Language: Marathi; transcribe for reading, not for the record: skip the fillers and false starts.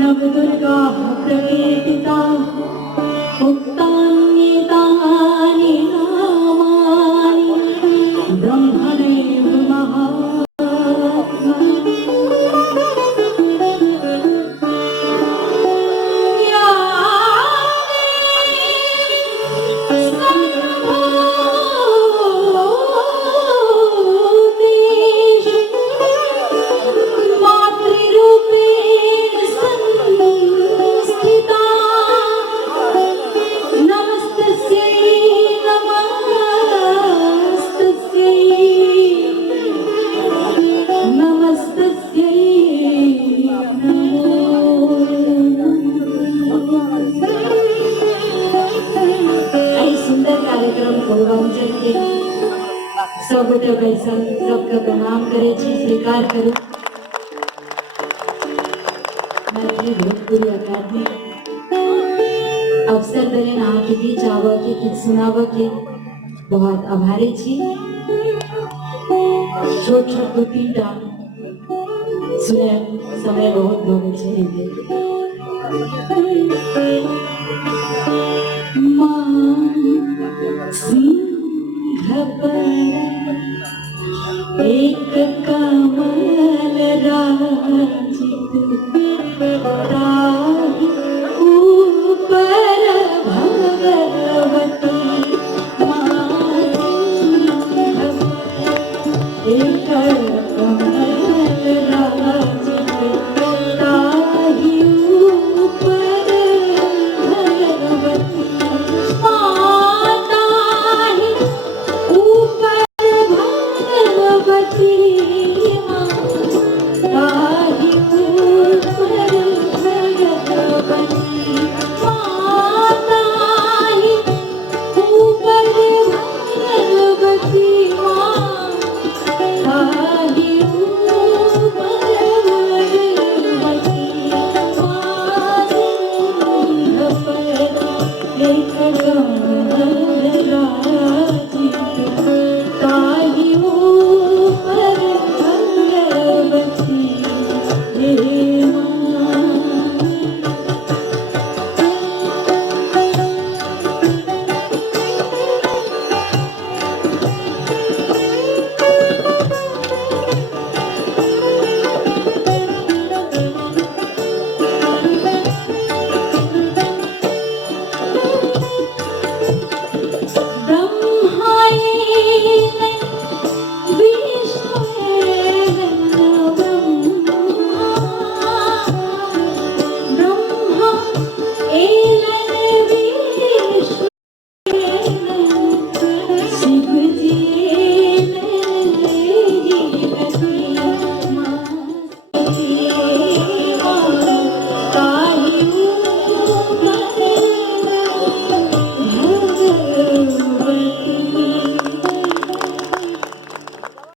नवदुर्गा प्रकीर्तिता उक्तान्येतानि नामानि ब्रह्मदेव महात्मा या मातृरूपेण संस्थिता नमस्तस्यै नमस्तस्यै नमो आई सुंदर कार्यक्रम प्रोग्राम के सब गोटे बैसल सबके प्रणाम करे छी स्वीकार करू मैथिली भोजपुरी अकादमी अवसर देने अहाँ के बीच आबऽ के किछु सुनाबऽ के बहुत आभारी छी। छोट छोट दो तीनटा सुने समय बहुत भऽ गेल छै। माँ सिंह पर एक कमल